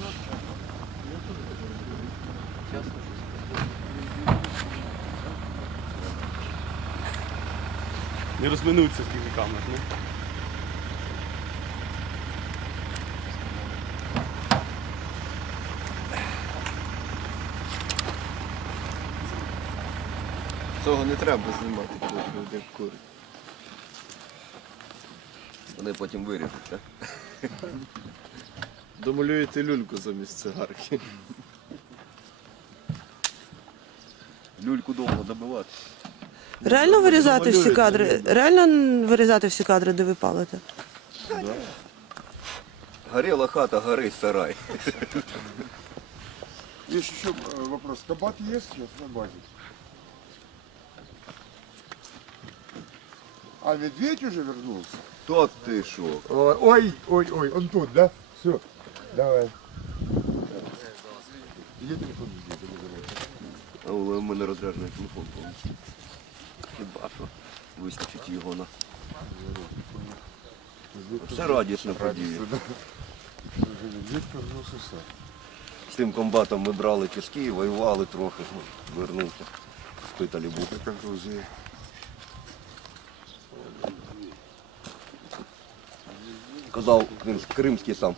градусів. Не розминуться скільки камер. Ну. Цього не треба знімати, коли люди курять. Вони потім виріжуть, так? Домалюєте люльку замість цигарки. Люльку довго добивати. Реально вирізати всі кадри? Реально вирізати всі кадри, де ви палите? Горіла хата, горить сарай. Есть еще э, вопрос. Кабат есть сейчас на базе? А медведь уже вернулся? То ти що? Ой, ой, ой, ой, он тут, да? Все, давай. Где телефон? Але у мене розряджений телефон повністю. Хіба що вистачить його на. Все радісна подія. З тим комбатом ми брали тяжкі, воювали трохи, ну, вернувся. Спиталі був. Как. Казав Кримський сам.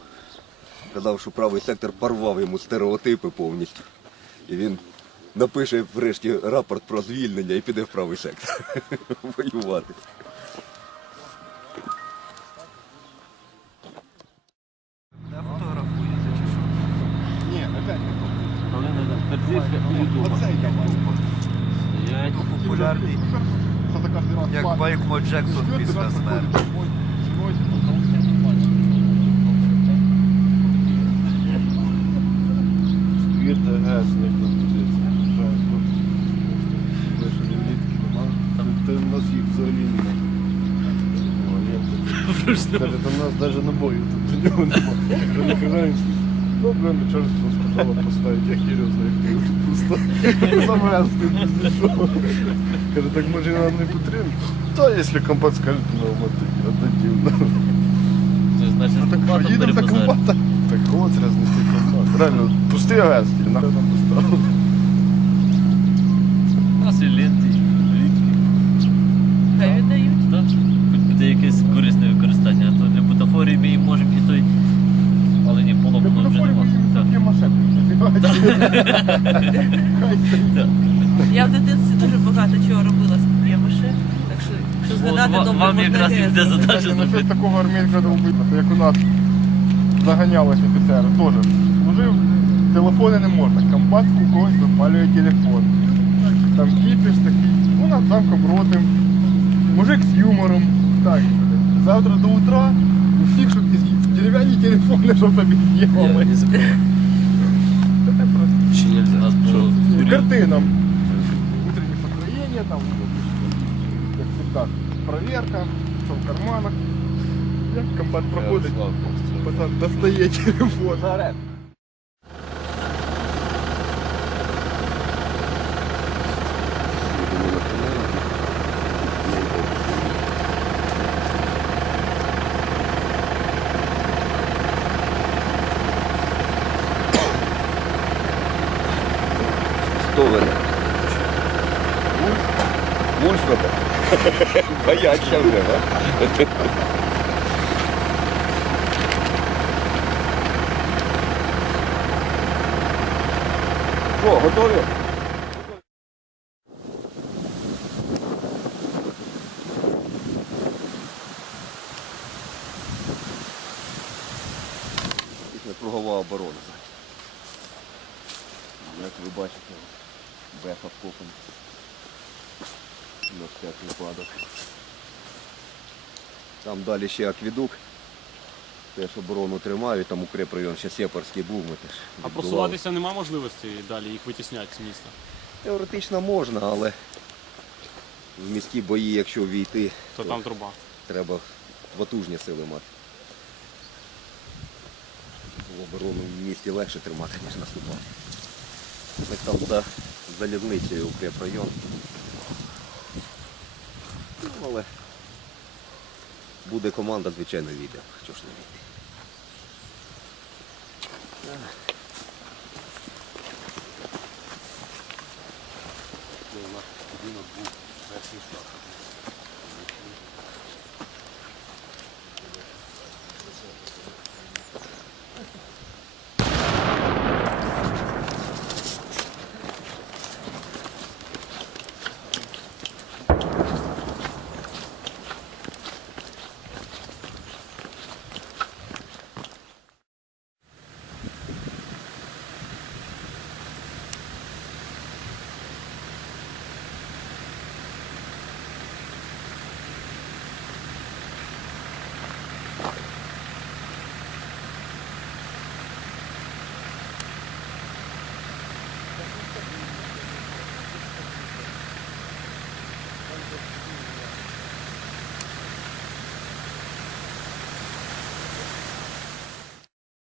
Казав, що правий сектор порвав йому стереотипи повністю. І він напише врешті рапорт про звільнення і піде в правий сектор воювати. Стоять. Як. Майкл Джексон після смерті. Світ газ не композиція. Вийшли влітки нема. Та в нас їх взагалі немає. Каже, там у нас навіть набоїв тут до нього немає. Вже не казав, добре, начальство сказало поставити, я хірю знаю, як ти тут поставив. Замести без нічого. Каже, так може нам не потрібно? Та якщо компат скаже, то нам отдадим. Це значить, Ну так компактно їдемо до перебазарити. Так от рознести компат. Реально, пустий газ, нахуй нам поставив. У нас і ленти, і влітки. Хай віддають. Так? Хоч буде якесь корисне використання, а то для бутафорії ми їм можемо і той. Але ні, поломано вже нема. Так. Где машина? Я в дитинстві дуже багато чого робила з пап'ємаше, так що якщо згадати, добре вам якраз і буде задача такого армейського долбита, як у нас заганялись офіцери, теж служив, телефони не можна, комбат у когось запалює телефон. Там кіпіш такий, ну над замком ротим, мужик з юмором. Так, завтра до утра у всіх, щоб із- дерев'яні телефони, щоб тобі з'їхали. Картинам. Утреннее построение, там, как всегда, проверка, все в карманах. Як комбат проходить, пацан достає телефон. Хто веде? Вульф веде? Бояться вже, так? Що, готові? Кругова оборона. Як ви бачите, беха вкопаний на всякий випадок. Там далі ще аквідук. Теж оборону тримають, там укрепрайон, ще Сєпарський був, ми теж. А відбивали. просуватися нема можливості далі, їх витісняють з міста. Теоретично можна, але в міські бої, якщо війти, То там труба. треба потужні сили мати. Оборону в місті легше тримати, ніж наступати. Ми там за залізницею укрепрайон. Ну, але буде команда, звичайно, війде. Чого ж не війти? Це у нас будинок був перший шах.